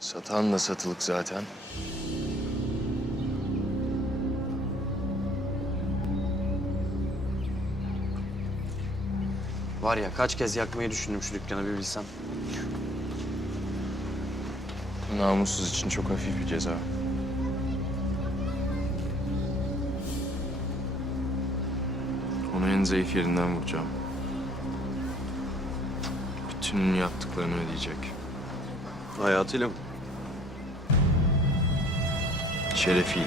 Satan da satılık zaten. Var ya kaç kez yakmayı düşündüm şu dükkanı bir bilsem. Namussuz için çok hafif bir ceza. Onu en zayıf yerinden vuracağım. Bütün yaptıklarını ödeyecek. Hayatıyla mı? Şerefiyle.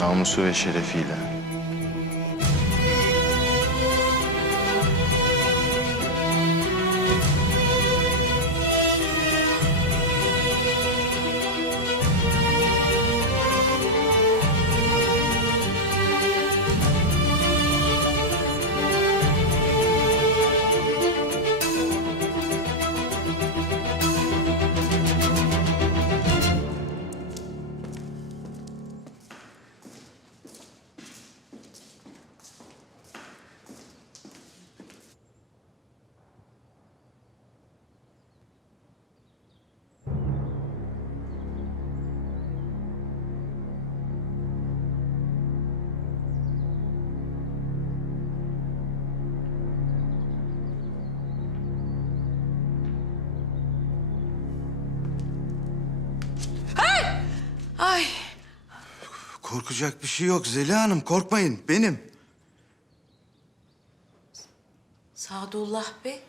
Namusu ve şerefiyle. Korkacak bir şey yok Zeliha Hanım. Korkmayın. Benim. Sadullah Bey.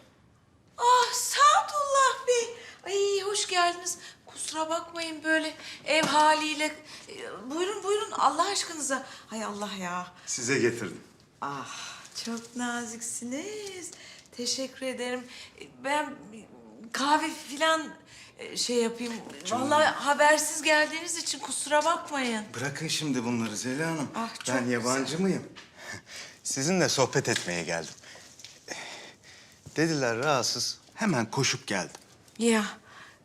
Ah Sadullah Bey. Ay hoş geldiniz. Kusura bakmayın böyle ev haliyle. Ee, Buyurun buyurun Allah aşkınıza. Hay Allah ya. Size getirdim. Ah çok naziksiniz. Teşekkür ederim. Ben kahve filan e, şey yapayım. Vallahi habersiz geldiğiniz için kusura bakmayın. Bırakın şimdi bunları Zeliha Hanım. Ah, çok ben yabancı mıyım? Sizinle sohbet etmeye geldim. Dediler rahatsız. Hemen koşup geldim. Ya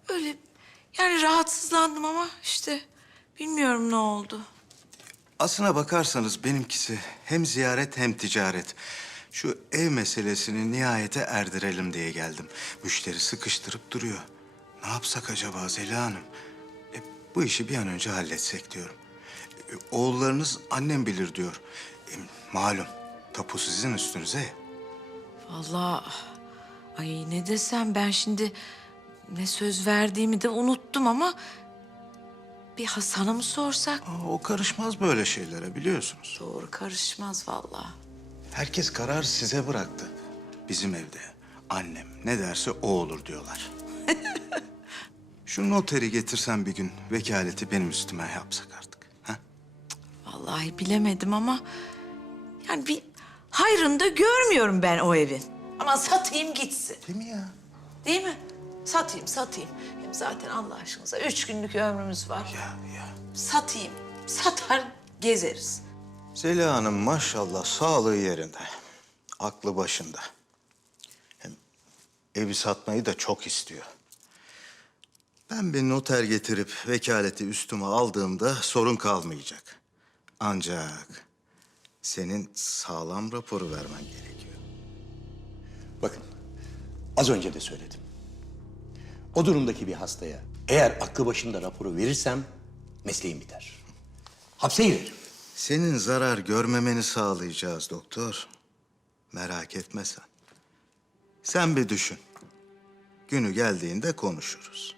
öyle yani rahatsızlandım ama işte bilmiyorum ne oldu. Aslına bakarsanız benimkisi hem ziyaret hem ticaret. Şu ev meselesini nihayete erdirelim diye geldim. Müşteri sıkıştırıp duruyor. Ne yapsak acaba Zeliha Hanım? E, bu işi bir an önce halletsek diyorum. E, oğullarınız annem bilir diyor. E, malum tapu sizin üstünüze. Vallahi ay ne desem ben şimdi ne söz verdiğimi de unuttum ama bir Hasan'a mı sorsak? Aa, o karışmaz böyle şeylere biliyorsunuz. Doğru karışmaz vallahi. Herkes karar size bıraktı. Bizim evde annem ne derse o olur diyorlar. Şu noteri getirsen bir gün vekaleti benim üstüme yapsak artık. Ha? Vallahi bilemedim ama yani bir hayrını da görmüyorum ben o evin. Ama satayım gitsin. Değil mi ya? Değil mi? Satayım, satayım. Hem zaten Allah aşkınıza üç günlük ömrümüz var. Ya ya. Satayım, satar gezeriz. Zeliha Hanım maşallah sağlığı yerinde. Aklı başında. Hem evi satmayı da çok istiyor. Ben bir noter getirip vekaleti üstüme aldığımda sorun kalmayacak. Ancak senin sağlam raporu vermen gerekiyor. Bakın, az önce de söyledim. O durumdaki bir hastaya eğer aklı başında raporu verirsem mesleğim biter. Hapse girerim. Senin zarar görmemeni sağlayacağız doktor. Merak etme sen. Sen bir düşün. Günü geldiğinde konuşuruz.